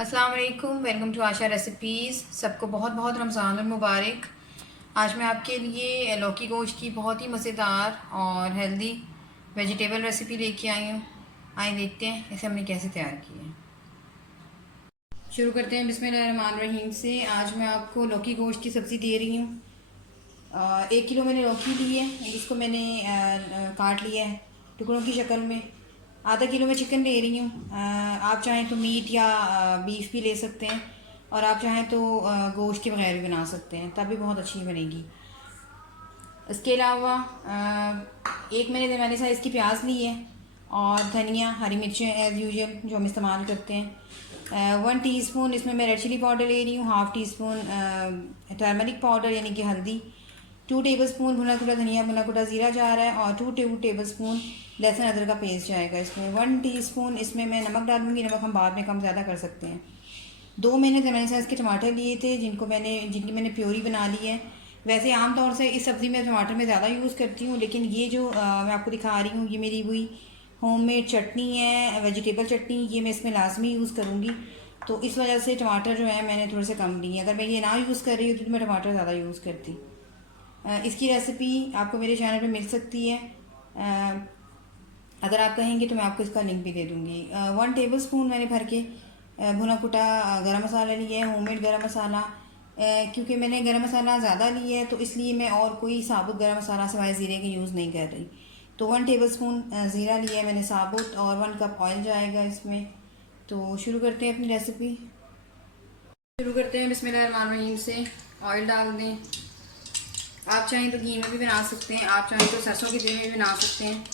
अस्सलाम वालेकुम, welcome to Asha recipes. सबको बहुत बहुत रमज़ान मुबारक। आज मैं आपके लिए लौकी गोश्त की बहुत ही मज़ेदार और हेल्दी वेजिटेबल रेसिपी लेके आई हूँ। आइए देखते हैं इसे हमने कैसे तैयार किया है। शुरू करते हैं बिस्मिल्लाहिर्रहमानिर्रहीम से। आज मैं आपको लौकी गोश्त की सब्ज़ी दे रही हूँ। 1 किलो मैंने लौकी ली है, इसको मैंने काट लिया है टुकड़ों की शक्ल में। आधा किलो में चिकन ले रही हूँ। आप चाहें तो मीट या बीफ भी ले सकते हैं, और आप चाहें तो गोश्त के बगैर भी बना सकते हैं, तब भी बहुत अच्छी बनेगी। इसके अलावा एक मैंने साइज़ की प्याज ली है, और धनिया, हरी मिर्चें एज़ यूजुअल जो हम इस्तेमाल करते हैं। 1 टीस्पून इसमें मैं रेड चिली पाउडर ले रही हूँ। Half tea spoon turmeric powder यानी कि हल्दी। 2 टेबलस्पून भुना कुटा धनिया, भुना कुटा ज़ीरा जा रहा है, और 2 टेबलस्पून लहसुन अदरक का पेस्ट जाएगा इसमें। 1 टीस्पून इसमें मैं नमक डालूंगी। नमक हम बाद में कम ज़्यादा कर सकते हैं। 2 मैंने दरमियाने साइज़ के टमाटर लिए थे, जिनकी मैंने प्योरी बना ली है। वैसे आमतौर से इस सब्ज़ी में टमाटर मैं ज़्यादा यूज़ करती हूँ, लेकिन ये जो मैं आपको दिखा रही हूँ, ये मेरी हुई होममेड चटनी है, वेजिटेबल चटनी। ये मैं इसमें लाजमी यूज़ करूँगी, तो इस वजह से टमाटर जो है मैंने थोड़े से कम लिए। अगर मैं ये ना यूज़ कर रही होती तो मैं टमाटर ज़्यादा यूज़ करती। इसकी रेसिपी आपको मेरे चैनल पे मिल सकती है। अगर आप कहेंगे तो मैं आपको इसका लिंक भी दे दूँगी। 1 टेबलस्पून मैंने भर के भुना कुटा गरम मसाला लिया है, होममेड गरम मसाला। क्योंकि मैंने गरम मसाला ज़्यादा लिया है, तो इसलिए मैं और कोई साबुत गरम मसाला सिवाय ज़ीरे के यूज़ नहीं कर रही। तो 1 टेबलस्पून ज़ीरा लिया है मैंने साबुत, और 1 कप ऑयल जाएगा इसमें। तो शुरू करते हैं अपनी रेसिपी। शुरू करते हैं बिस्मिल्लाहिर्रहमानिर्रहीम से। ऑयल डाल दें। आप चाहें तो घी में भी बना सकते हैं, आप चाहें तो सरसों के तेल में भी बना सकते हैं।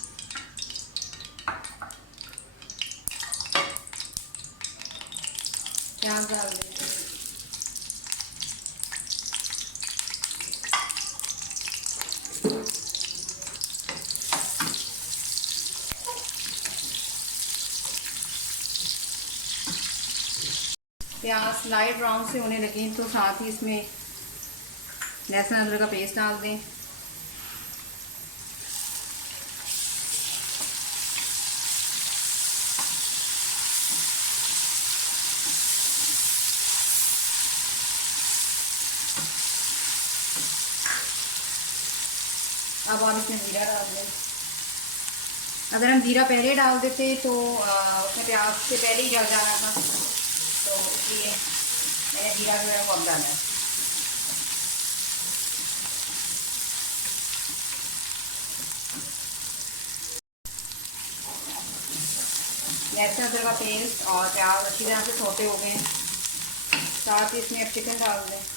प्याज डाल दें। प्याज लाइट ब्राउन से होने लगे तो साथ ही इसमें लहसुन अदरक का पेस्ट डाल दें। अब आप इसमें ज़ीरा डाल दें। अगर हम ज़ीरा पहले डाल देते तो उसमें प्याज से पहले ही जल जाना था, तो इसलिए मैंने ज़ीरा जो है वो अब डाला है। लहसुन अदरक का पेस्ट और प्याज अच्छी तरह से सोते हो गए। साथ ही इसमें अब चिकन डाल दें।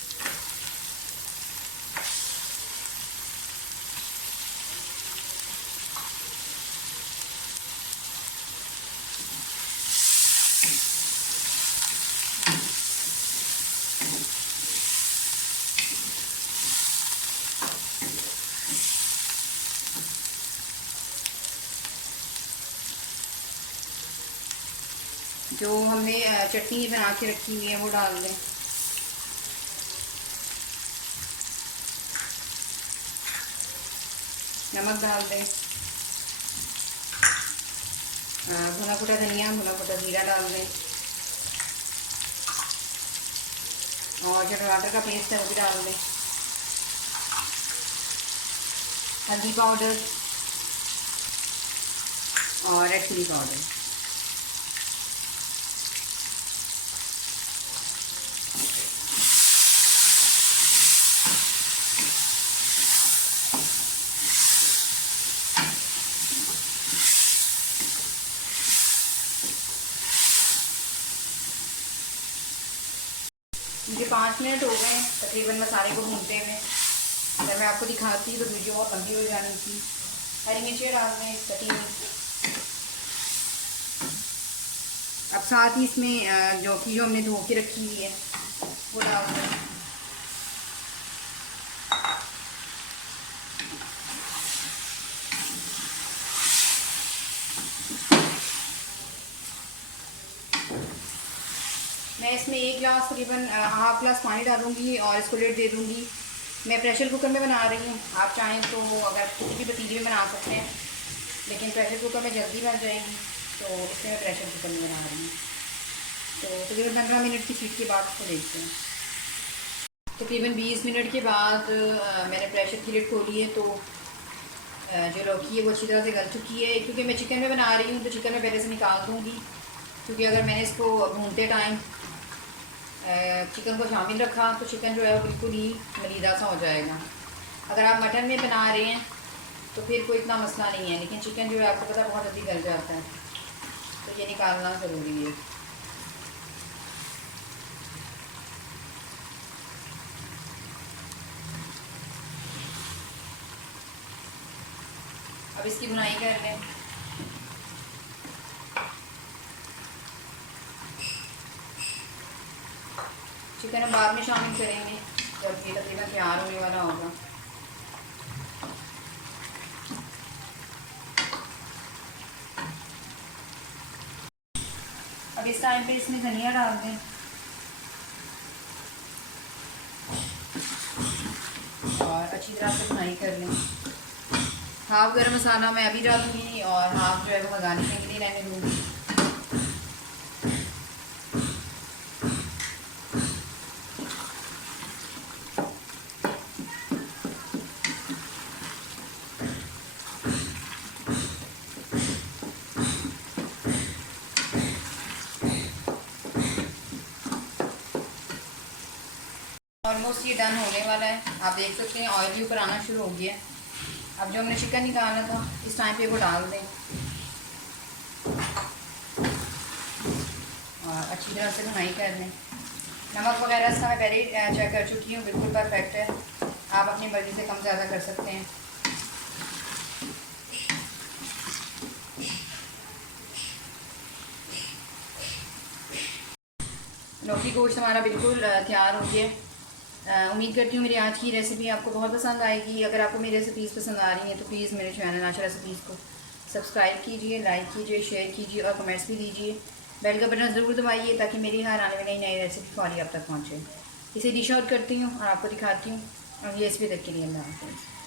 जो हमने चटनी बना के रखी हुई है वो डाल दें। नमक डाल दें। भुना कुटा धनिया, भुना कुटा ज़ीरा डाल दें, और जो टमाटर का पेस्ट है वो भी डाल दें। हल्दी पाउडर और रेड चिली पाउडर। मुझे 5 मिनट हो गए तकरीबन मसाले को भूनते हुए। अगर मैं आपको दिखाती तो वीडियो बहुत लंबी हो जानी थी। हरी मिर्ची डाल दें कटी हुई। अब साथ ही इसमें जो हमने धो के रखी हुई है वो डाल दें। मैं इसमें 1 गिलास तकरीबन हाफ गिलास पानी डालूंगी और इसको लिड दे दूंगी। मैं प्रेशर कुकर में बना रही हूँ, आप चाहें तो अगर किसी भी पतीले में बना सकते हैं, लेकिन प्रेशर कुकर में जल्दी बन जाएगी, तो इसलिए मैं प्रेशर कुकर में बना रही हूँ। तो तकरीबन 15 मिनट की सीट के बाद इसको देखते हैं। तकरीबन 20 मिनट के बाद मैंने प्रेशर की लिड खोली है, तो जो लौकी है वो अच्छी तरह से गल चुकी है। क्योंकि मैं चिकन में बना रही हूँ तो चिकन में पहले से निकाल दूँगी, क्योंकि अगर मैंने इसको भूनते टाइम चिकन को शामिल रखा तो चिकन जो है वो बिल्कुल ही मलीदा सा हो जाएगा। अगर आप मटन में बना रहे हैं तो फिर कोई इतना मसला नहीं है, लेकिन चिकन जो है आपको पता बहुत जल्दी गल जाता है, तो ये निकालना ज़रूरी है। अब इसकी बुनाई कर लें। चिकन हम बाद में शामिल करेंगे जब ये तकरीबन तैयार होने वाला होगा। अब इस टाइम पे इसमें धनिया डाल दें और अच्छी तरह से बुनाई कर लें। हाफ गरम मसाला मैं अभी डालूंगी और हाफ जो है वो भगाने के लिए रहने दूँगी। ऑलमोस्ट ये डन होने वाला है। आप देख सकते हैं ऑयल भी ऊपर आना शुरू हो गया है। अब जो हमने चिकन निकाला था इस टाइम पे वो डाल दें और अच्छी तरह से भुनाई कर लें। नमक वगैरह से मैं पहले ही चेक कर चुकी हूँ, बिल्कुल परफेक्ट है। आप अपनी मर्ज़ी से कम ज़्यादा कर सकते हैं। लौकी गोश्त हमारा बिल्कुल तैयार हो गया। उम्मीद करती हूँ मेरी आज की रेसिपी आपको बहुत पसंद आएगी। अगर आपको मेरी रेसिपीज़ पसंद आ रही हैं तो प्लीज़ मेरे चैनल आशा रेसिपीज़ को सब्सक्राइब कीजिए, लाइक कीजिए, शेयर कीजिए और कमेंट्स भी दीजिए। बेल का बटन ज़रूर दबाइए ताकि मेरी हर आने वाली नई रेसिपी फौरी आप तक पहुँचे। इसे डिश आउट करती हूँ और आपको दिखाती हूँ। और ये रेसिपी तक के लिए अल्लाह हाफ़िज़।